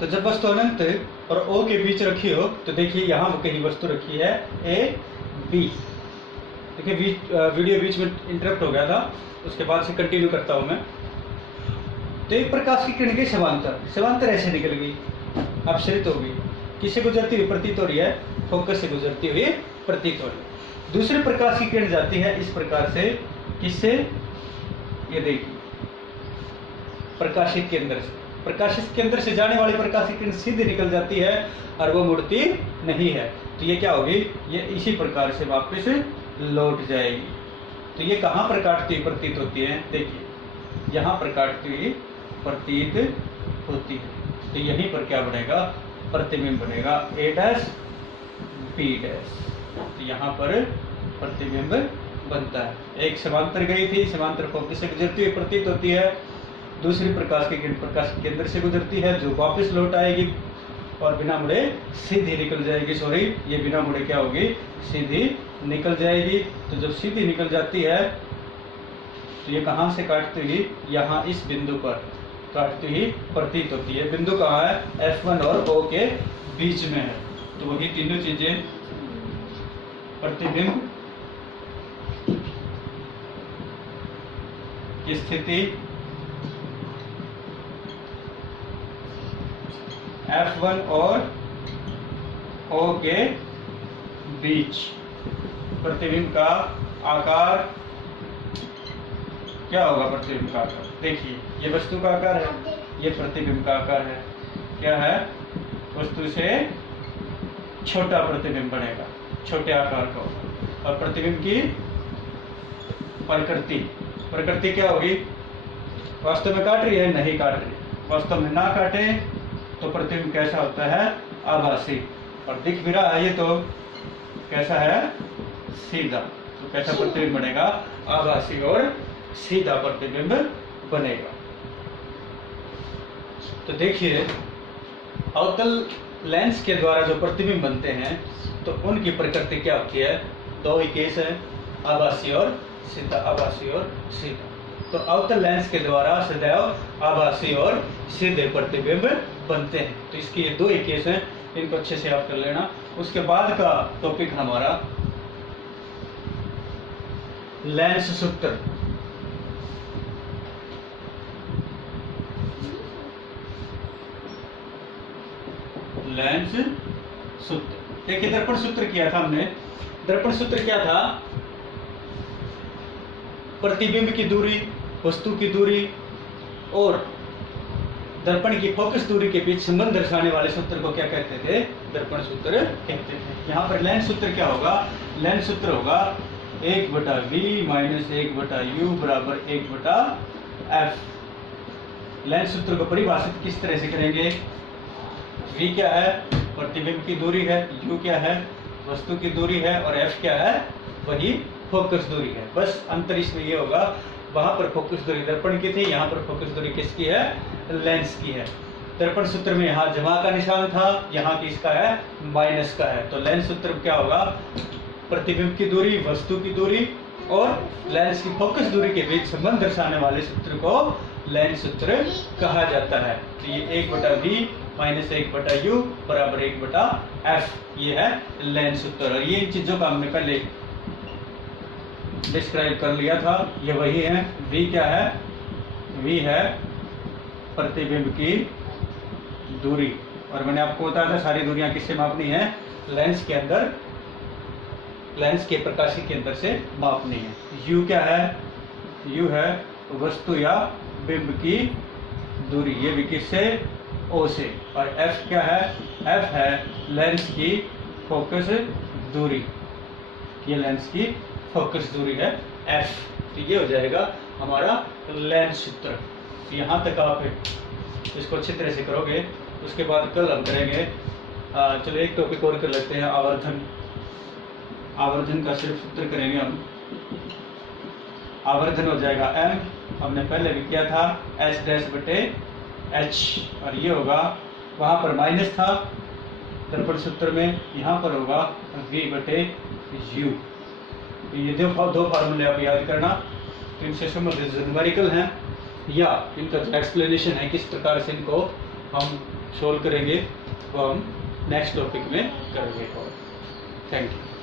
तो जब वस्तु अनंत और O के बीच रखी हो तो देखिए यहाँ कहीं वस्तु रखी है A B। देखिए वीडियो बीच में इंटरप्ट हो गया था, उसके बाद से कंटिन्यू करता हूँ मैं। तो एक प्रकाश की किरण की समांतर ऐसे निकल गई, अपसरित हो गई, किससे गुजरती हुई प्रतीत हो रही है, फोकस से गुजरती हुई प्रतीत हो रही है। दूसरे प्रकाश की किरण जाती है इस प्रकार से, किससे, ये देखिए प्रकाशित केंद्र से। प्रकाशित केंद्र से जाने वाली प्रकाश की किरण सीधे निकल जाती है और वो मुड़ती नहीं है। तो ये क्या होगी, ये इसी प्रकार से वापस लौट जाएगी। तो ये कहाँ पर काटती हुई प्रतीत होती है, देखिए यहाँ पर काटती हुई प्रतीत होती है। तो यहीं पर क्या बनेगा, प्रतिबिंब बनेगा A डैश B डैश। तो यहाँ पर प्रतिबिंब बनता है। एक समांतर गई थी, समांतर फोकस से गुजरती हुई प्रतीत होती है। दूसरी प्रकाश की किरण प्रकाश के केंद्र से गुजरती है जो वापस लौट आएगी और बिना मुड़े सीधी निकल जाएगी। सॉरी, ये बिना मुड़े क्या होगी, सीधी निकल जाएगी। तो जब सीधी निकल जाती है तो ये कहाँ से काटती हुई, यहाँ इस बिंदु पर काटती हुई प्रतीत होती है। बिंदु कहाँ है, F1 और O के बीच में है। तो वही तीनों चीजें, प्रतिबिंब की स्थिति, F1 और O के बीच, प्रतिबिंब का आकार क्या होगा, प्रतिबिंब का आकार देखिए, ये वस्तु का आकार है, ये प्रतिबिंब का आकार है। क्या है, वस्तु से छोटा प्रतिबिंब बनेगा, छोटे आकार का होगा। और प्रतिबिंब की प्रकृति क्या होगी, वास्तव में काट रही है, नहीं काट रही, वास्तव में ना काटे तो प्रतिबिंब कैसा होता है, आभासी। और दिख भी रहा है ये तो कैसा है, सीधा। तो कैसा प्रतिबिंब बनेगा, आभासी और सीधा प्रतिबिंब बनेगा। तो देखिए अवतल लेंस के द्वारा जो प्रतिबिंब बनते हैं तो उनकी प्रकृति क्या होती है, दो ही केस है, आभासी और सीधा, आभासी और सीधा। तो अवतल लेंस के द्वारा सदैव आभासी और सीधे प्रतिबिंब बनते हैं। तो इसके ये दो ही केस हैं, इनको अच्छे से याद कर लेना। उसके बाद का टॉपिक हमारा लेंस सूत्र। लेंस सूत्र, देखिए दर्पण सूत्र किया था हमने। दर्पण सूत्र क्या था, प्रतिबिंब की दूरी, वस्तु की दूरी और दर्पण की फोकस दूरी के बीच संबंध दर्शाने वाले सूत्र को क्या कहते थे, दर्पण सूत्र कहते थे। यहाँ पर लेंस सूत्र क्या होगा, लेंस सूत्र होगा 1/v माइनस 1/u बराबर 1/f। लेंस सूत्र को परिभाषित किस तरह से करेंगे, v क्या है, प्रतिबिंब की दूरी है, u क्या है, वस्तु की दूरी है, और f क्या है, वही फोकस दूरी है। बस अंतर इसमें ये होगा, वहां पर फोकस दूरी दर्पण की थी, यहाँ पर फोकस दूरी किसकी है, लेंस की है। दर्पण सूत्र में यहाँ जमा का निशान था, यहाँ किसका है, माइनस का है। तो लेंस सूत्र में क्या होगा, प्रतिबिंब की दूरी, वस्तु की दूरी और लेंस की फोकस दूरी के बीच संबंध दर्शाने वाले सूत्र को लेंस सूत्र कहा जाता है। तो ये 1/v माइनस 1/u बराबर 1/f, ये है लेंस सूत्र। और ये इन चीजों का हमने पहले डिस्क्राइब कर लिया था, ये वही है। v क्या है, v है प्रतिबिंब की दूरी, और मैंने आपको बताया था सारी दूरियां किससे मापनी है, लेंस के अंदर, लेंस के प्रकाशी के अंदर से मापनी है। u क्या है, u है वस्तु या बिंब की दूरी, ये भी किससे, O से। और f क्या है, f है लेंस की फोकस दूरी, ये लेंस की फोकस दूरी है f। तो ये हो जाएगा हमारा लेंस सूत्र। तो यहाँ तक आप इसको अच्छी तरह से करोगे, उसके बाद कल हम करेंगे, चलो एक टॉपिक और कर लेते हैं, आवर्धन। आवर्धन का सिर्फ सूत्र करेंगे हम। आवर्धन हो जाएगा m, हमने पहले भी किया था, s डैश बटे h, और ये होगा, वहाँ पर माइनस था दर्पण सूत्र में, यहाँ पर होगा v बटे u। ये दो फार्मूले आप याद करना, तो इनसे संबंधित जो न्यूमेरिकल हैं या इनका जो एक्सप्लेनेशन है किस प्रकार से इनको हम सोल्व करेंगे वो हम नेक्स्ट टॉपिक में करेंगे। Thank you.